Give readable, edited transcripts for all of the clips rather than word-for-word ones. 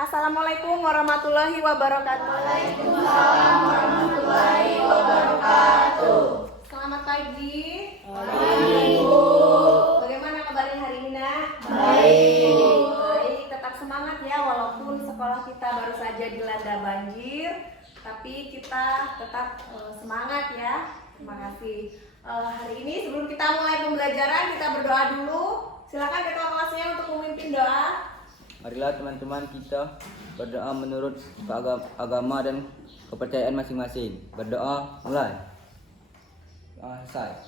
Assalamualaikum warahmatullahi wabarakatuh. Waalaikumsalam warahmatullahi wabarakatuh. Selamat pagi. Pagi, Bu. Bagaimana kabarnya hari ini, Nak? Baik. Baik, tetap semangat ya walaupun sekolah kita baru saja dilanda banjir, tapi kita tetap semangat ya. Terima kasih. Hari ini sebelum kita mulai pembelajaran, kita berdoa dulu. Silakan ketua kelasnya untuk memimpin doa. Marilah teman-teman kita berdoa menurut agama dan kepercayaan masing-masing. Berdoa mulai. Selesai.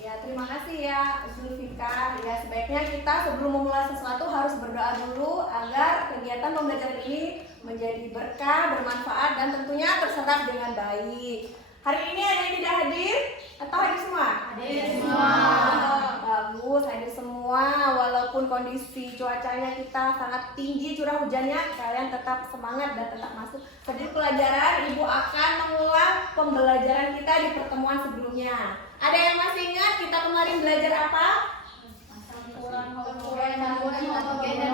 Ya, terima kasih ya Zulfikar. Ya, sebaiknya kita sebelum memulai sesuatu harus berdoa dulu agar kegiatan pembelajaran ini menjadi berkah, bermanfaat, dan tentunya terserap dengan baik. Hari ini ada yang tidak hadir atau hadir semua? Hadir semua. Bagus, hadir semua. Walaupun kondisi cuacanya kita sangat tinggi curah hujannya, kalian tetap semangat dan tetap masuk ke pelajaran. Ibu akan mengulang pembelajaran kita di pertemuan sebelumnya. Ada yang masih ingat kita kemarin belajar apa? Campuran homogen dan heterogen.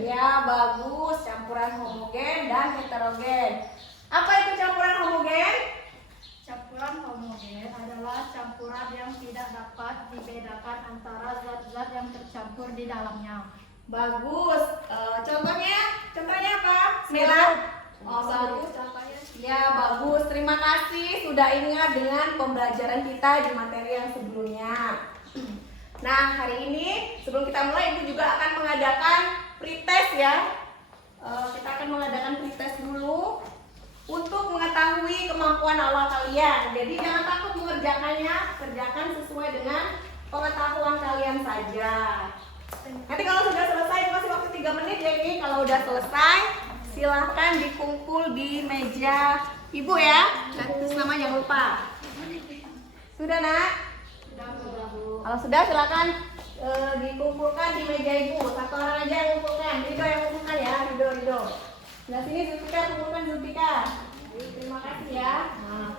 Ya, bagus. Campuran homogen dan heterogen. Apa itu campuran homogen? Campuran homogen adalah campuran yang tidak dapat dibedakan antara zat-zat yang tercampur di dalamnya. Bagus. Contohnya apa? Mela? Oh, bagus contohnya. Ya, bagus. Terima kasih sudah ingat dengan pembelajaran kita di materi yang sebelumnya. Nah, hari ini sebelum kita mulai, Ibu juga akan mengadakan pretest ya. Kita akan mengadakan pretest dulu untuk mengetahui kemampuan awal kalian. Jadi jangan takut mengerjakannya, kerjakan sesuai dengan pengetahuan kalian saja. Nanti kalau sudah selesai, masih waktu 3 menit ya ini. Kalau sudah selesai, silahkan dikumpul di meja Ibu ya. Dan terus nama jangan lupa. Sudah, Nak? Kalau sudah, silakan dikumpulkan di meja Ibu. Satu orang aja yang kumpulkan. Rido yang kumpulkan ya, Rido. Nah, sini Zulfikar, kumpulkan Zulfikar. Terima kasih ya. Nah,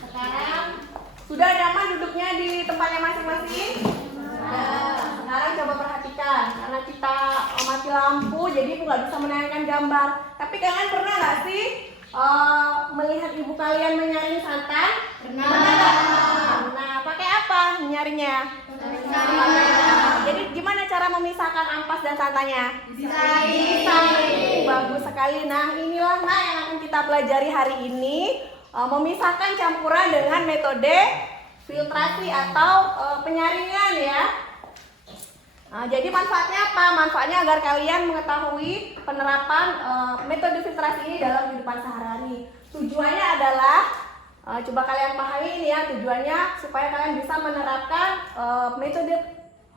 sekarang sudah nyaman duduknya di tempatnya masing-masing? Nah, sekarang coba perhatikan, karena kita mati lampu, jadi Ibu nggak bisa menayangkan gambar. Tapi kalian pernah nggak sih melihat ibu kalian menyaring santan? Pernah. Nah, pakai apa menyaringnya? Jadi gimana cara memisahkan ampas dan santannya? Disaring. Bagus sekali. Nah, inilah yang akan kita pelajari hari ini, memisahkan campuran dengan metode filtrasi atau penyaringan ya. Nah, jadi manfaatnya apa? Manfaatnya agar kalian mengetahui penerapan metode filtrasi ini dalam kehidupan sehari-hari. Tujuannya adalah coba kalian pahami ini ya, tujuannya supaya kalian bisa menerapkan metode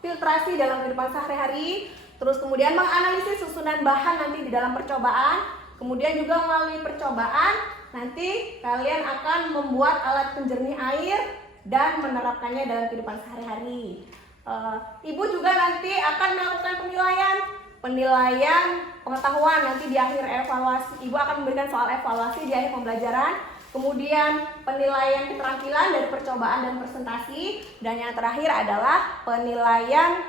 filtrasi dalam kehidupan sehari-hari, terus kemudian menganalisis susunan bahan nanti di dalam percobaan, kemudian juga melalui percobaan nanti kalian akan membuat alat penjernih air dan menerapkannya dalam kehidupan sehari-hari. Ibu juga nanti akan melakukan penilaian pengetahuan nanti di akhir evaluasi. Ibu akan memberikan soal evaluasi di akhir pembelajaran, kemudian penilaian keterampilan dari percobaan dan presentasi, dan yang terakhir adalah penilaian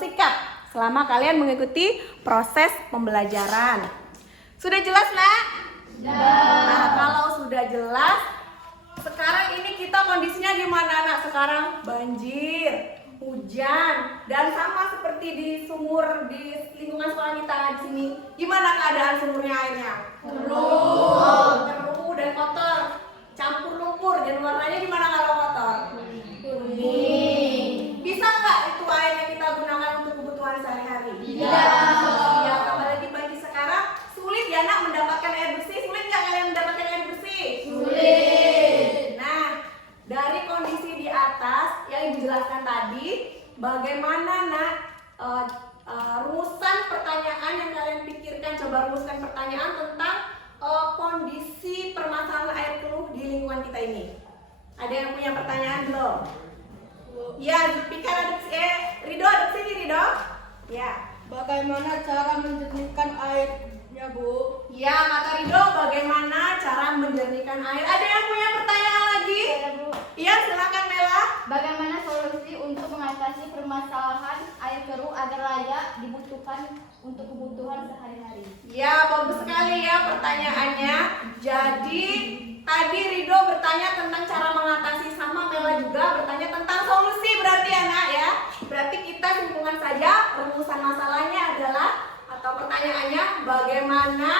sikap selama kalian mengikuti proses pembelajaran. Sudah jelas, Nak? Nah, kalau sudah jelas, sekarang ini kita kondisinya gimana, Nak? Sekarang banjir, hujan, dan sama seperti di sumur di lingkungan sekolah kita di sini. Gimana keadaan sumurnya airnya? Keruh dan kotor, campur lumpur, dan warnanya gimana kalau kotor? Kuning. Bisa nggak itu air yang kita gunakan untuk kebutuhan sehari-hari? Tidak. Ya, apalagi pagi sekarang sulit ya, Nak, mendapatkan air bersih. Sulit nggak kalian mendapatkan air bersih? Sulit. Nah, dari kondisi di atas yang dijelaskan tadi, bagaimana, Nak, rumusan pertanyaan yang kalian pikirkan? Coba rumuskan pertanyaan tentang kondisi permasalahan air keruh di lingkungan kita ini. Ada yang punya pertanyaan belum? Ya, Zulfikar ada Rido ada di sini, Rido. Ya. Bagaimana cara menjernihkan airnya, Bu? Ya, kata Rido, bagaimana cara menjernihkan air? Ada yang punya pertanyaan lagi? Ada, Bu. Iya, silakan Mela. Bagaimana solusi untuk mengalirkan mengatasi permasalahan air keruh agar layak dibutuhkan untuk kebutuhan sehari-hari. Ya, bagus sekali ya pertanyaannya. Jadi tadi Rido bertanya tentang cara mengatasi, sama Mela juga bertanya tentang solusi berarti ya nak ya. Berarti kita sambungkan saja, rumusan masalahnya adalah atau pertanyaannya bagaimana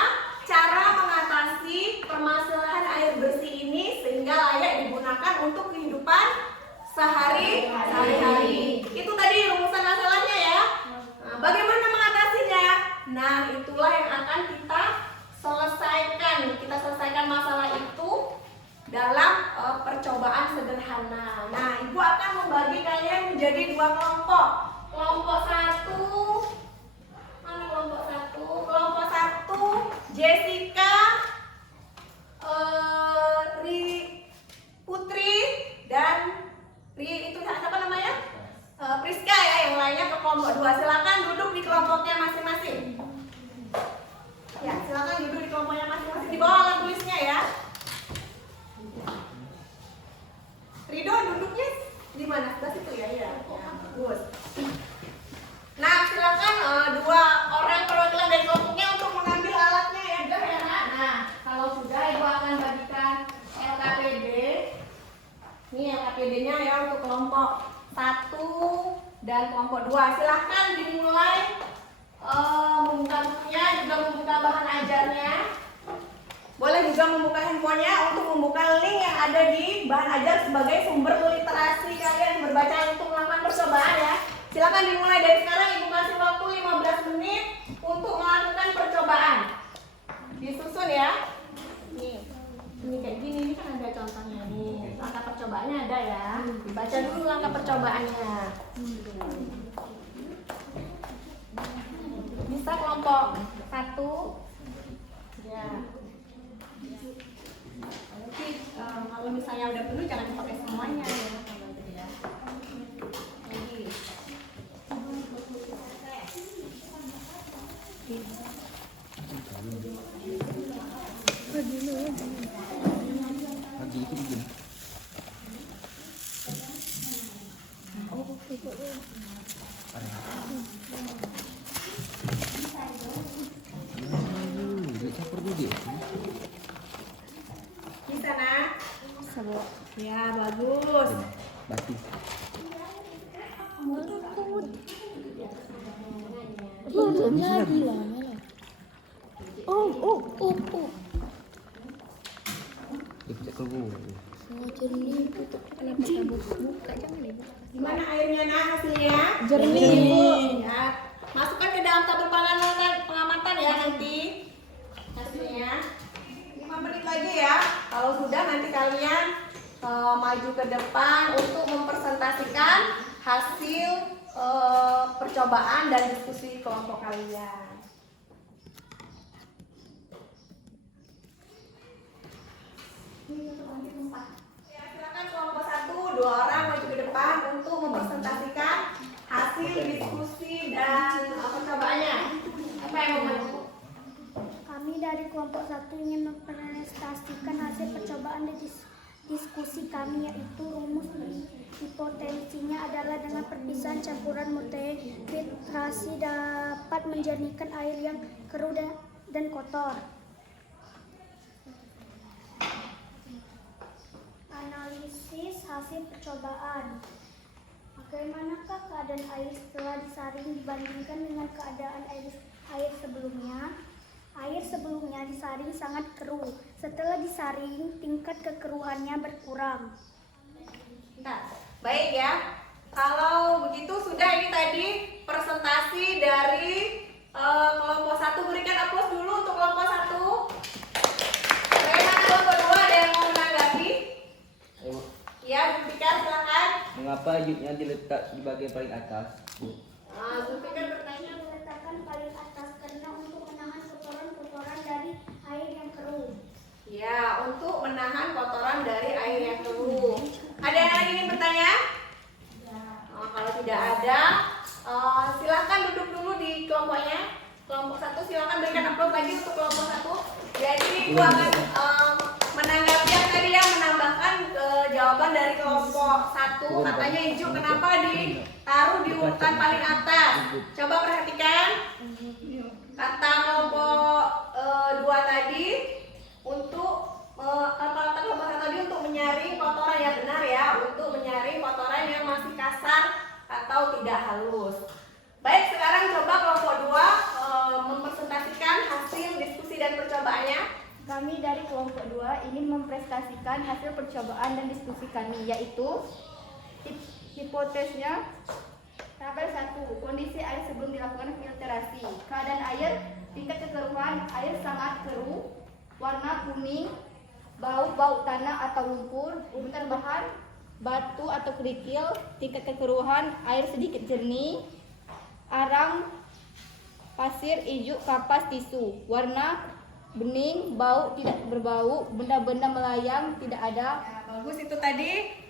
cara mengatasi permasalahan air bersih ini sehingga layak digunakan untuk kehidupan sehari-hari. Itu tadi rumusan masalahnya ya. Nah, bagaimana mengatasinya? Nah, itulah yang akan kita selesaikan. Kita selesaikan masalah itu dalam percobaan sederhana. Nah, Ibu akan membagi kalian menjadi 2 kelompok. Kelompok 1, mana kelompok 1? Kelompok 1, Jessica, Putri, dan itu siapa namanya? Priska ya, yang lainnya ke kelompok 2. Silakan duduk di kelompoknya masing-masing. Ya, silakan duduk di kelompoknya masing-masing. Di bawah alat tulisnya ya. Rido duduknya di mana? Sebelah situ ya, ya. Bagus. Nah, silakan 2 orang perwakilan dari kelompoknya untuk mengambil alatnya ya, udah ya nak. Nah, kalau sudah Ibu akan bagikan LKPD. Ini LKPD-nya ya untuk kelompok 1 dan kelompok 2. Silahkan dimulai membuka bukunya, juga membuka bahan ajarnya. Boleh juga membuka handphonenya untuk membuka link yang ada di bahan ajar sebagai sumber literasi kalian berbaca untuk melakukan percobaan ya. Silahkan dimulai dari sekarang. Ibu kasih waktu 15 menit untuk melakukan percobaan. Disusun ya. Ini kayak gini, ini kan ada contohnya nih. Langkah percobaannya ada ya. Dibaca dulu langkah percobaannya. Bisa kelompok 1. Ya. Nanti kalau misalnya udah penuh jangan dipakai semuanya ya. Lagi. Lagi itu begini. Campur dulu. Bisa nak? Ya bagus. Batu. Belum lagi lah. Oh. Dia keluar. Jernih. Kenapa kamu buka? Jangan dibuka. Gimana airnya nak hasilnya? Jernih. Ya. Masukkan ke dalam tabel pengamatan ya nanti hasilnya. 5 menit lagi ya. Kalau sudah nanti kalian maju ke depan untuk mempresentasikan hasil percobaan dan diskusi kelompok kalian. Ya, silakan kelompok 1, 2 orang maju ke depan untuk mempresentasikan hasil diskusi dan percobaannya. Apa yang mau maju? Kami dari kelompok 1 ingin mempresentasikan hasil percobaan dan diskusi kami, yaitu rumus hipotensinya adalah dengan perpisahan campuran multifiltrasi dapat menjernihkan air yang keruh dan kotor. Analisis hasil percobaan. Bagaimanakah keadaan air setelah disaring dibandingkan dengan keadaan air sebelumnya? Air sebelumnya disaring sangat keruh. Setelah disaring, tingkat kekeruhannya berkurang. Nah, baik ya. Kalau begitu sudah, ini tadi presentasi dari kelompok 1. Berikan aplaus dulu untuk kelompok 1. Bagaimana kelompok 2, ada yang mau menanggapi? Ayo. Ya, Zulfikar silakan. Mengapa yuknya diletak di bagian paling atas? Zulfikar bertanya. Diletakkan paling atas karena untuk menahan kotoran-kotoran dari air yang keruh. Ya, untuk menahan kotoran dari air yang keruh. Ada yang lagi ingin bertanya? Kalau tidak ada, silakan duduk dulu di kelompoknya. Kelompok 1 silakan berikan aplaus lagi untuk kelompok 1. Jadi Ibu akan menanggapi yang tadi ya, menambahkan jawaban jawaban dari kelompok 1. Katanya hijau, kenapa ditaruh di urutan paling atas? Coba perhatikan. Kata kelompok 2 tadi untuk kata kelompok 1 tadi untuk menyaring kotoran, yang benar ya, untuk menyaring kotoran yang masih kasar atau tidak halus. Baik, sekarang coba kelompok 2 mempresentasikan hasil diskusi dan percobaannya. Kami dari kelompok 2 ingin mempresentasikan hasil percobaan dan diskusi kami, yaitu hipotesnya. Tabel 1. Kondisi air sebelum dilakukan filtrasi. Keadaan air, tingkat kekeruhan air sangat keruh, warna kuning, bau tanah atau lumpur, bumbutan bahan, batu atau kerikil, tingkat kekeruhan air sedikit jernih, arang, pasir, ijuk, kapas, tisu, warna bening, bau, tidak berbau, benda-benda melayang, tidak ada. Ya, bagus, itu tadi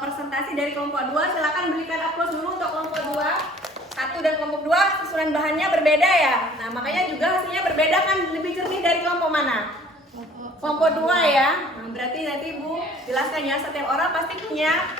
presentasi dari kelompok 2. Silakan berikan aplaus dulu untuk kelompok 2. 1 dan kelompok 2 susunan bahannya berbeda ya. Nah, makanya juga hasilnya berbeda kan, lebih jernih dari kelompok mana? Kelompok 2 ya. Nah, berarti nanti Ibu jelaskan ya, setiap orang pasti punya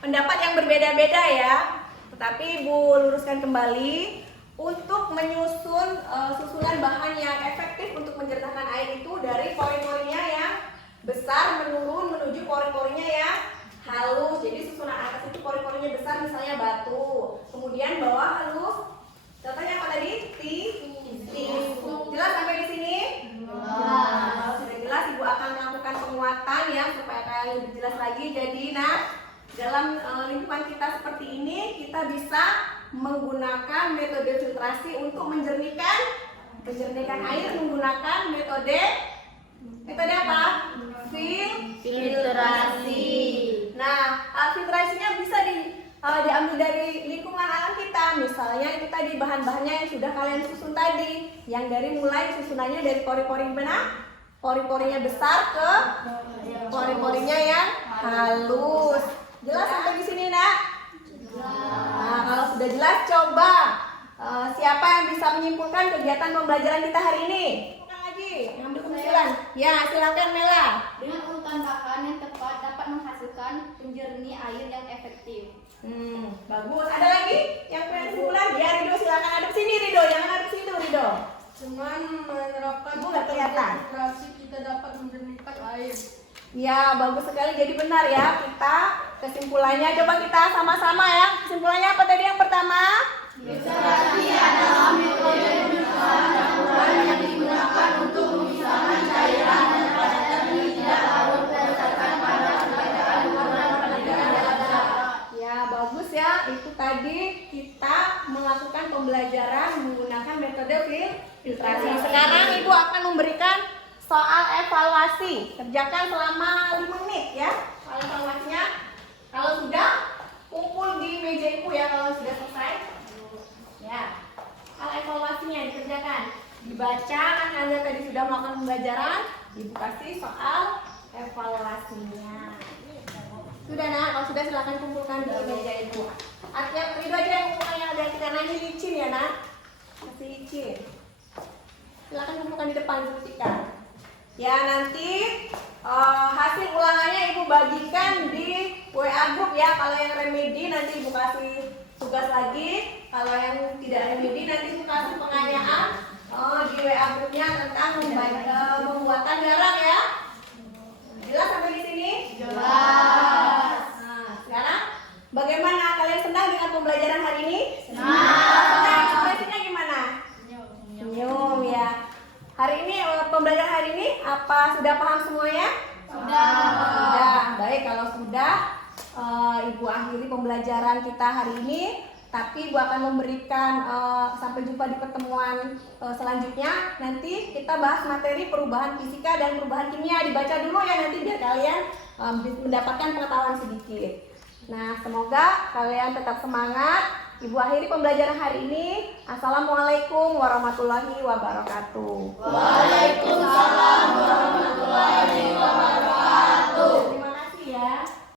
pendapat yang berbeda-beda ya. Tetapi Ibu luruskan kembali untuk menyusun susunan bahan yang efektif untuk menjernihkan air itu dari pori-porinya yang besar menurun menuju pori-porinya yang halus. Jadi susunan atas itu pori-porinya besar, misalnya batu. Kemudian bawah halus. Contohnya apa tadi? Tisu. Jelas sampai di sini? Kalau sudah jelas, Ibu akan melakukan penguatan ya supaya kalian lebih jelas lagi. Jadi dalam lingkungan kita seperti ini, kita bisa menggunakan metode filtrasi untuk menjernihkan air menggunakan metode apa? Filtrasi. Nah, filtrasinya bisa diambil dari lingkungan alam kita. Misalnya itu tadi bahan-bahannya yang sudah kalian susun tadi, yang dari mulai susunannya dari pori-pori mana? Pori-porinya besar ke pori-porinya yang halus. Jelas sampai di sini, Nak? Nah, kalau sudah jelas, coba siapa yang bisa menyimpulkan kegiatan pembelajaran kita hari ini? Bukan lagi, ngambil kesimpulan. Ya, silakan Mela. Dengan urutan bahan yang tepat dapat menghasilkan penjernih air yang efektif. Bagus. Ada lagi yang punya kesimpulan? Ya, Rido, silakan hadap sini, Rido. Jangan hadap situ, Rido. Dengan menerapkan Ibu nggak kelihatan. filtrasi kita dapat menjernihkan air. Ya, bagus sekali. Jadi benar ya, kita kesimpulannya. Coba kita sama-sama ya. Kesimpulannya apa tadi yang pertama? Filtrasi adalah metode pemisahan campuran yang digunakan untuk memisahkan cairan dan pada tertentu tidak larut berdasarkan pada perbedaan warna perbedaan dasar. Ya, bagus ya. Itu tadi kita melakukan pembelajaran menggunakan metode filtrasi. Sekarang Ibu akan memberikan soal evaluasi. Kerjakan selama 5 menit ya. Soal evaluasinya. Kalau sudah, kumpul di meja Ibu ya kalau sudah selesai. Ya. Soal evaluasinya dikerjakan. Dibaca kan Anda tadi sudah melakukan pembelajaran, Ibu kasih soal evaluasinya. Sudah, Nak, kalau sudah silakan kumpulkan di meja Ibu. Artinya itu aja yang kumpulkannya ada karena ini licin ya, Nak. Masih licin. Silakan kumpulkan di depan Zultika. Ya, nanti hasil ulangannya Ibu bagikan di WA group ya. Kalau yang remedi nanti Ibu kasih tugas lagi. Kalau yang tidak remedi nanti Ibu kasih pengayaan di WA grupnya tentang pembuatan garang ya. Jelas sampai di sini? Jelas. Nah, sekarang bagaimana? Kalian senang dengan pembelajaran hari ini? Senang. Ekspresinya gimana? Senyum ya. Hari ini pembelajaran hari ini apa sudah paham semuanya? Sudah. Baik, kalau sudah Ibu akhiri pembelajaran kita hari ini. Tapi Ibu akan memberikan sampai jumpa di pertemuan selanjutnya. Nanti kita bahas materi perubahan fisika dan perubahan kimia. Dibaca dulu ya nanti biar kalian mendapatkan pengetahuan sedikit. Nah, semoga kalian tetap semangat. Ibu akhiri pembelajaran hari ini. Assalamualaikum warahmatullahi wabarakatuh. Waalaikumsalam warahmatullahi wabarakatuh.